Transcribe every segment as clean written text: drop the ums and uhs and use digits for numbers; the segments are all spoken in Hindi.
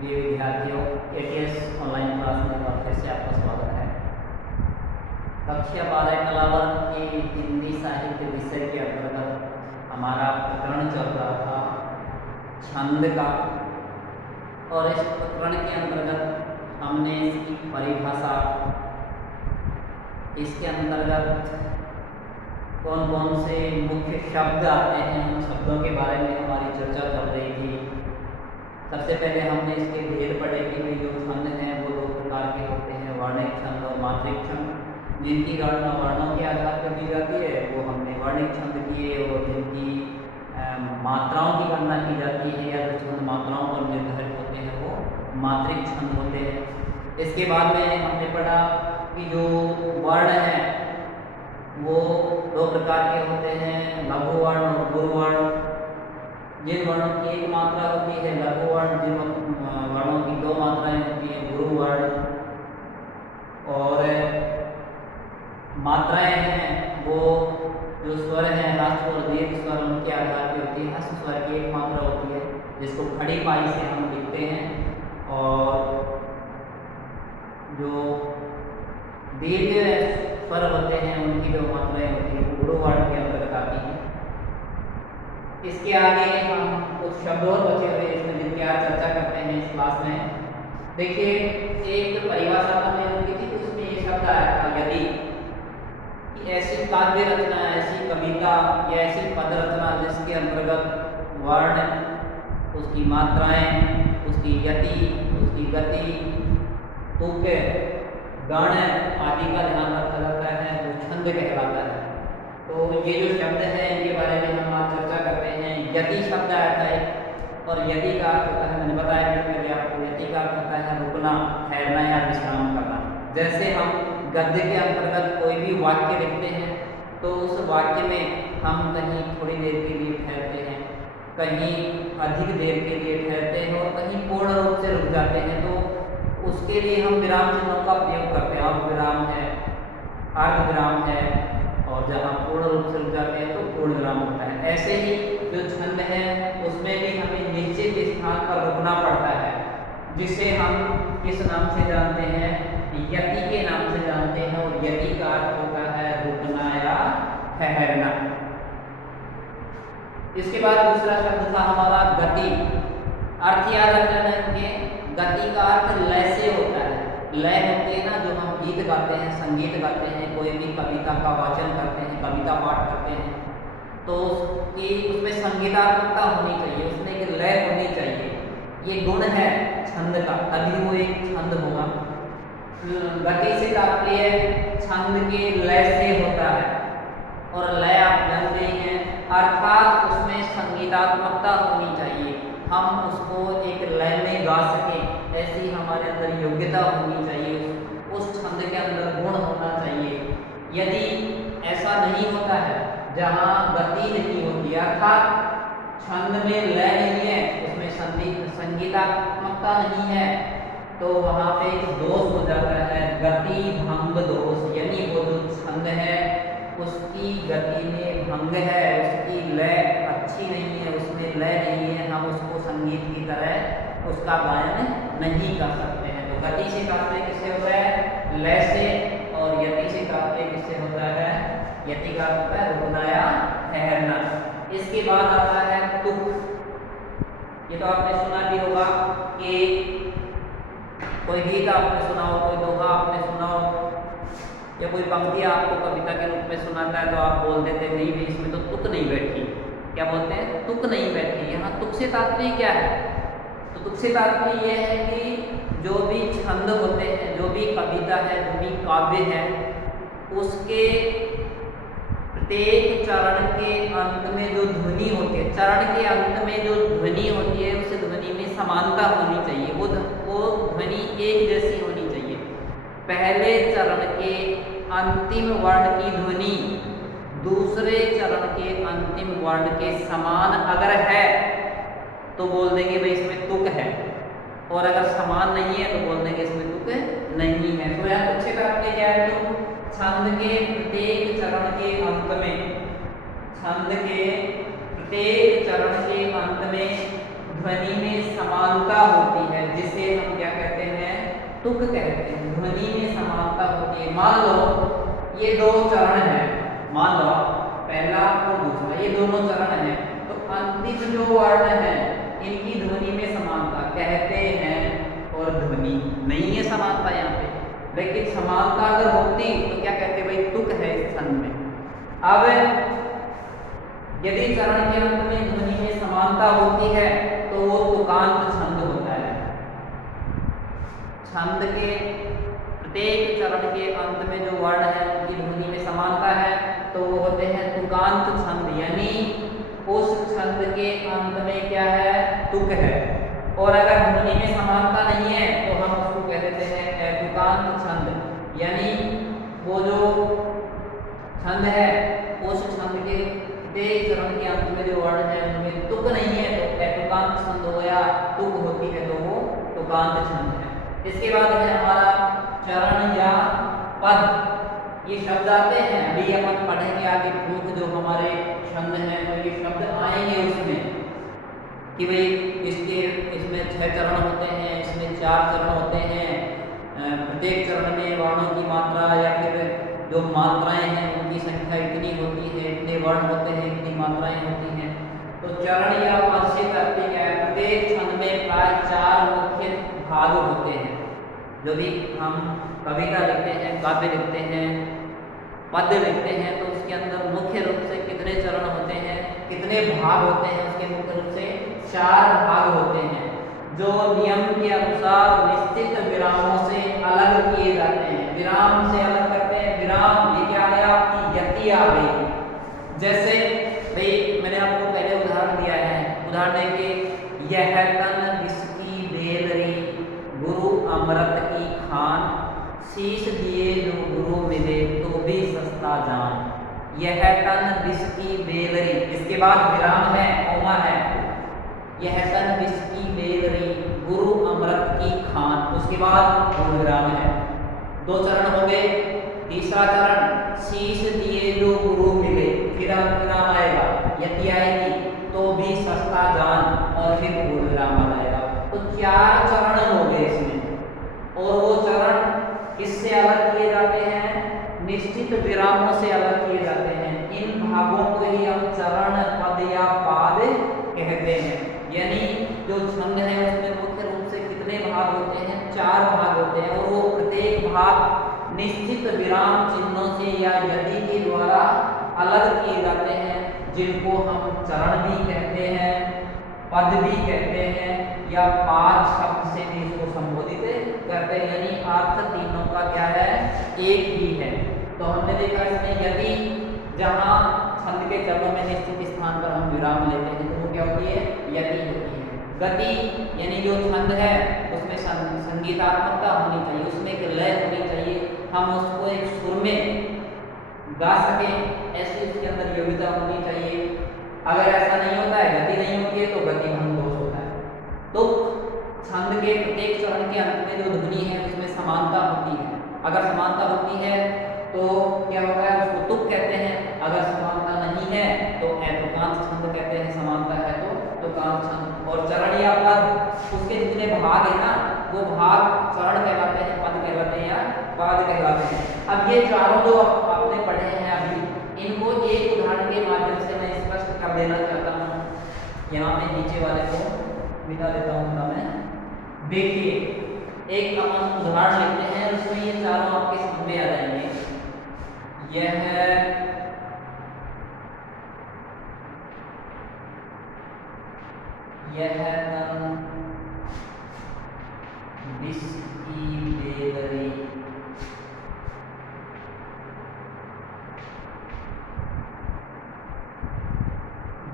प्रिय विद्यार्थियों, एटीएस ऑनलाइन क्लास में और फिर से आपका स्वागत है। कक्षा 12 कला के हिंदी साहित्य विषय के अंतर्गत हमारा प्रकरण चल रहा था छंद का, और इस प्रकरण के अंतर्गत हमने इसकी परिभाषा, इसके अंतर्गत कौन कौन से मुख्य शब्द आते हैं उन शब्दों के बारे में हमारी चर्चा चल रही थी। सबसे पहले हमने इसके भेद पढ़े कि जो छंद हैं वो दो प्रकार के होते हैं, वर्णिक छंद और मात्रिक छंद। जिनकी गणना वर्णों के आधार पर की जाती है वो हमने वर्णिक छंद किए, और जिनकी मात्राओं की गणना की जाती है या जो छंद मात्राओं पर निर्धारित होते हैं वो मात्रिक छंद होते हैं। इसके बाद में हमने पढ़ा कि जो वर्ण हैं वो दो प्रकार के होते हैं, लघु वर्ण और गुरु वर्ण। जिन वर्णों की एक मात्रा होती है लघु वर्ण, जिन वर्णों की दो मात्राएं होती हैं गुरु वर्ण। और मात्राएं हैं वो जो स्वर हैं ह्रस्व और दीर्घ स्वर उनके आधार पर होती है। ह्रस्व स्वर की एक मात्रा होती है जिसको खड़ी पाई से हम लिखते हैं, और जो दीर्घ स्वर होते हैं उनकी जो मात्राएं होती है वो गुरु वर्ण के अंतर्गत आती हैं। इसके आगे हम कुछ शब्द और बचे हुए इसमें जिनकी आज चर्चा करते हैं इस क्लास में। देखिए, एक परिभाषा हमने लिखी थी, उसमें ये शब्द आया था यदि, कि ऐसी काव्य रचना, ऐसी कविता या ऐसी पद रचना जिसके अंतर्गत वर्ण, उसकी मात्राएं, उसकी यति, उसकी गति, तुक, गण आदि का ध्यान रखा जाता है, वो छंद कहलाता है। तो ये जो शब्द हैं इनके बारे में हम आज चर्चा करते हैं। यति शब्द आया था एक, और यति का अर्थ होता है, मैंने बताया कि पहले आपको, यति का अर्थ होता है रुकना, ठहरना या विश्राम करना। जैसे हम गद्य के अंतर्गत कोई भी वाक्य लिखते हैं तो उस वाक्य में हम कहीं थोड़ी देर के लिए ठहरते हैं, कहीं अधिक देर के लिए ठहरते हैं और कहीं पूर्ण रूप से रुक जाते हैं। तो उसके लिए हम विराम चिन्हों का प्रयोग करते हैं। अल्प विराम है, अर्ध विराम है, और जहाँ पूर्ण रूप से रुक जाते हैं तो पूर्ण विराम होता है। ऐसे ही जो छंद है उसमें भी हमें निश्चित स्थान पर रुकना पड़ता है, जिसे हम किस नाम से जानते हैं, यति के नाम से जानते हैं। और यति का अर्थ होता है रुकना या ठहरना। इसके बाद दूसरा शब्द था हमारा गति। अर्थ याद रखना है, गति का अर्थ लय से होता है। लय होते हैं ना, जो हम गीत गाते हैं, संगीत गाते हैं, कोई भी कविता का वाचन करते हैं, कविता पाठ करते हैं, तो उसमें संगीतात्मकता होनी चाहिए, उसमें एक लय होनी चाहिए। ये गुण है छंद का, तभी वो एक छंद होगा। गति से तात्पर्य छंद के लय से होता है, और लय आप जानते ही हैं, अर्थात उसमें संगीतात्मकता होनी चाहिए। हम उसको एक लय में गा सकें, ऐसी हमारे अंदर योग्यता होनी चाहिए, उस छंद के अंदर गुण होना चाहिए। यदि ऐसा नहीं होता है, जहाँ गति नहीं होती, अर्थात छंद में लय नहीं है, उसमें संगीतात्मकता नहीं है, तो वहाँ पे एक दोष हो जाता है, गति भंग दोष। यानी वो जो छंद है उसकी गति में भंग है, उसकी लय अच्छी नहीं है, उसमें लय नहीं है, हम उसको संगीत की तरह उसका गायन नहीं कर सकते हैं। तो गति से तात्पर्य किससे होता है, लय से, और यति से तात्पर्य किससे होता है, यति का होता है रुकना या ठहरना। इसके बाद आता है तुक। ये तो आपने सुना भी होगा कि कोई गीत आपने सुना हो, कोई दोहा आपने सुना हो, या कोई पंक्ति आपको कविता के रूप में सुनाता है तो आप बोल देते नहीं भी इसमें तो तुक नहीं बैठी। क्या बोलते हैं, तुक नहीं बैठी। यहाँ तुक से तात्पर्य क्या है, तो तुक से तात्पर्य यह है कि जो भी छंद होते हैं, जो भी कविता है, जो भी काव्य है, उसके प्रत्येक चरण के अंत में जो ध्वनि होती है, चरण के अंत में जो ध्वनि होती है, उस ध्वनि में समानता होनी चाहिए, वो ध्वनि एक जैसी होनी चाहिए। पहले चरण के अंतिम वर्ण की ध्वनि दूसरे चरण के अंतिम वर्ण के समान अगर है तो बोल देंगे भाई इसमें तुक है, और अगर समान नहीं है तो बोल देंगे इसमें तुक नहीं है। तो यहाँ तुक से तात्पर्य क्या है, तो छंद के प्रत्येक चरण के अंत में, छंद के प्रत्येक चरण के अंत में ध्वनि में समानता होती है, जिस तुक कहते हैं, ध्वनि में समानता होती है। मान लो ये दो चरण है, मान लो पहला और दूसरा, ये दोनों चरण है, तो अंतिम जो वर्ण है इनकी ध्वनि में समानता कहते हैं, और ध्वनि नहीं है समानता यहाँ पे, लेकिन समानता अगर होती तो क्या कहते भाई, तुक है इस छंद में। अब यदि चरण के अंत में ध्वनि में समानता होती है तो वो तुकांत छंद होता है। छंद के प्रत्येक चरण के अंत में जो वर्ण है उनकी ध्वनि में समानता है तो वो होते हैं तुकांत छंद, यानी उस छंद के अंत में क्या है, तुक है। और अगर ध्वनि में समानता नहीं है तो हम उसको कह देते हैं अतुकांत छंद, यानी वो जो छंद है उस छंद के प्रत्येक चरण के अंत में जो वर्ण है उनमें तुक नहीं है तो अतुकांत छंद हो, या तुक होती है तो वो तुकांत छंद है। इसके बाद है हमारा चरण या पद। ये शब्द आते हैं, अभी अपन पढ़ेंगे आगे प्रमुख जो हमारे छंद हैं तो ये शब्द आएंगे उसमें कि भाई इसमें 6 चरण होते हैं, इसमें 4 चरण होते हैं, प्रत्येक चरण में वर्णों की मात्रा या फिर जो मात्राएं हैं उनकी संख्या इतनी होती है, इतने वर्ण होते हैं, इतनी मात्राएं होती हैं। तो चरण या पद से तात्पर्य क्या है, प्रत्येक छंद में प्राय 4 मुख्य भाग होते हैं। जो भी हम कविता लिखते हैं, काव्य लिखते हैं, पद्य लिखते हैं तो उसके अंदर मुख्य रूप से कितने चरण होते हैं, कितने भाग होते हैं, उसके मुख्य रूप से 4 भाग होते हैं जो नियम के अनुसार निश्चित विरामों से अलग किए जाते हैं। विराम से अलग करते हैं, विराम ये क्या है आपकी यति आ गई। जैसे भाई मैंने आपको पहले उदाहरण दिया है, उदाहरण के यह तन जिसकी बेलरी गुरु अमृत की खान, शीश दिए जो गुरु मिले तो भी सस्ता जान। यह तन जिसकी बेलरी, इसके बाद विराम है, कोमा है, यह तन जिसकी बेलरी गुरु अमृत की खान, उसके बाद पूर्ण विराम है। 2 चरण हो गए। तीसरा चरण शीश दिए जो गुरु मिले, फिर विराम आएगा, यति आएगी तो भी सस्ता जान और फिर पूर्ण विराम आ जाएगा। तो 4 चरण हो गए इसमें, और वो चरण किससे अलग किए जाते हैं, निश्चित विरामों से अलग किए जाते हैं। इन भागों को ही हम चरण, पद या पाद कहते हैं। यानी जो छंद है उसमें मुख्य रूप से कितने भाग होते हैं, 4 भाग होते हैं, और वो प्रत्येक भाग निश्चित विराम चिन्हों से या यदि के द्वारा अलग किए जाते हैं, जिनको हम चरण भी कहते हैं, पद भी कहते हैं, या पाद शब्द से भी इसको संबोधित करते हैं। यानी अर्थ तीनों का क्या है, एक ही है। तो हमने देखा इसमें यदि जहाँ छंद के चरणों में निश्चित स्थान पर हम विराम लेते हैं तो वो क्या होती है, यति होती है। गति यानी जो छंद है उसमें संगीतात्मकता होनी चाहिए, उसमें एक लय होनी चाहिए, हम उसको एक सुर में गा सकें, ऐसी उसके अंदर योग्यता होनी चाहिए। अगर ऐसा नहीं होता है, गति नहीं होती है तो गति भंग दोष होता है। तो छंद के प्रत्येक चरण के अंत में जो ध्वनि है उसमें समानता होती है। अगर समानता होती है तो क्या होता है, उसको तुक कहते हैं। अगर समानता नहीं है तो अतुकांत छंद कहते हैं, समानता है तो तुकांत छंद। और चरण या पद उसके जितने भाग है ना, वो भाग चरण कहलाते हैं, पद कहलाते हैं या पाद कहलाते हैं। अब ये चारों जो आपने पढ़े हैं अभी, इनको एक उदाहरण के माध्यम से मैं स्पष्ट कर देना चाहता हूँ। यहाँ मैं नीचे वाले को मिटा देता हूँ मैं। देखिए एक अपन उदाहरण लेते हैं, उसमें ये चारों आपके समझ में आ जाएंगे। यह तन जिसकी बेलरी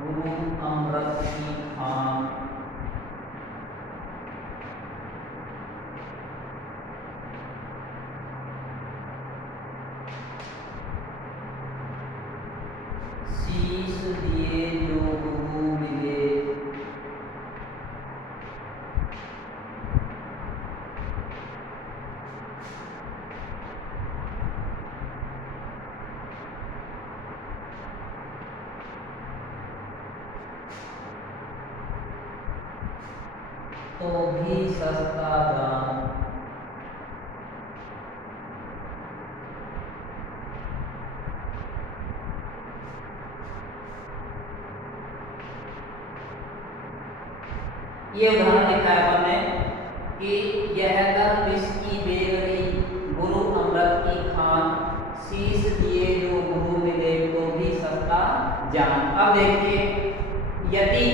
गुरु अमृत की खान, शीश दिए जो गुरु मिले, तो भी सस्ता दाम। ये उदाहरण लिखा है अपन ने कि यह तन विष की बेगरी, गुरु अमृत की खान, शीश दिए जो गुरु मिले तो भी सस्ता जान। अब देखिए यदि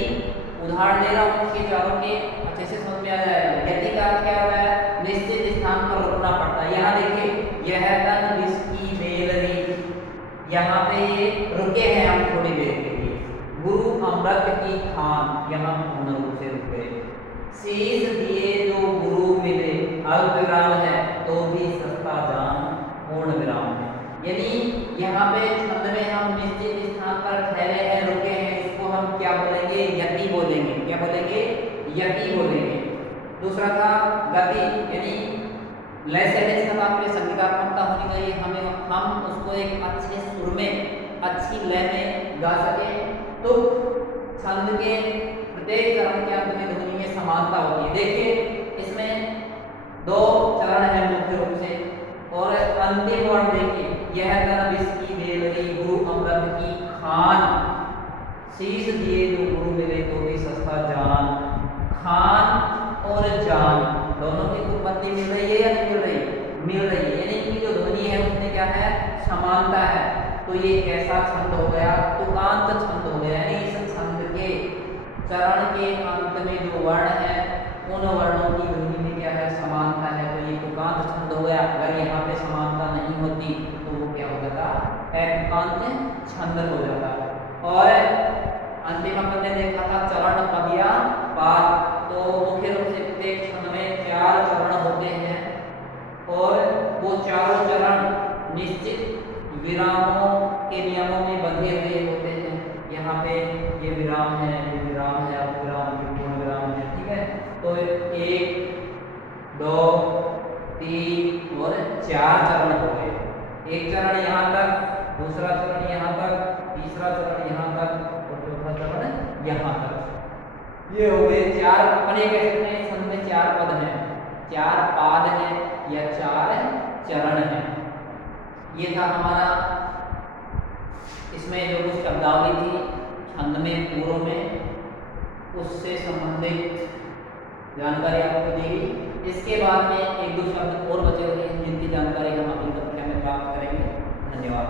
उदाहरण ले रहा हूँ कि चारों के अच्छे से समझ में आ जाएगा। यदि का अर्थ क्या होता है, निश्चित स्थान पर रुकना पड़ता है। यहाँ देखिए यह तन विष की बेगरी, यहाँ पे ये रुके हैं हम थोड़ी देर के लिए। गुरु अमृत की खान, यहाँ पूर्ण रूप से रुक गए। शीश दिए जो गुरु मिले, अल्प विराम है तो भी सस्ता जान पूर्ण विराम है। यानी यहाँ पे छंद में हम निश्चित स्थान पर ठहरे हैं, रुके हैं, इसको हम क्या बोलेंगे, यति बोलेंगे। क्या बोलेंगे, यति बोलेंगे। दूसरा था गति, यानी लय से इसका तात्पर्य संगीतात्मकता होनी चाहिए। हम उसको एक अच्छे सुर में, अच्छी लय में गा सके। तो छंद के प्रत्येक चरण के अंत में ध्वनि में समानता होती है। देखिए इसमें 2 चरण है मुख्य रूप से, और अंतिम वर्ण देखिए, यह तन विष की बेगरी, गुरु अमृत की खान, शीश दिए जो गुरु मिले तो भी सस्ता जान। खान और जान दोनों की उत्पत्ति मिल रही है या नहीं मिल रही, मिल रही है। यानी कि जो ध्वनि है उसमें क्या है, समानता है। तो ये कैसा छंद हो गया, तुकांत छंद हो गया। यानी इस छंद के चरण के अंत में जो वर्ण है उन वर्णों की ध्वनि में क्या है, समानता है। तो ये तुकांत छंद हो गया। अगर यहाँ पे समानता नहीं होती तो वो क्या हो जाता, तुकांत छंद हो जाता। और अंतिम अपन ने देखा था चरण पद या पाद। तो मुख्य रूप से प्रत्येक छंद में 4 चरण होते हैं, और वो चारों चरण निश्चित विरामों के नियमों में बंधे हुए होते हैं। यहाँ पे ये विराम है, ये विराम है, अब विराम, ये पूर्ण विराम है। ठीक है, तो 1, 2, 3 और 4 चरण हो गए। एक चरण यहाँ तक, दूसरा चरण यहाँ तक, तीसरा चरण यहाँ तक और चौथा चरण यहाँ तक। ये हो गए 4। अपन ये कह सकते हैं छंद में 4 पद हैं, 4 पाद हैं या 4 चरण हैं। ये था हमारा इसमें जो कुछ शब्दावली थी छंद में, पूर्व में, उससे संबंधित जानकारी आपको देगी। इसके बाद में 1-2 शब्द और बचे हुए हैं जिनकी जानकारी हम अगली कक्षा में प्राप्त करेंगे। धन्यवाद।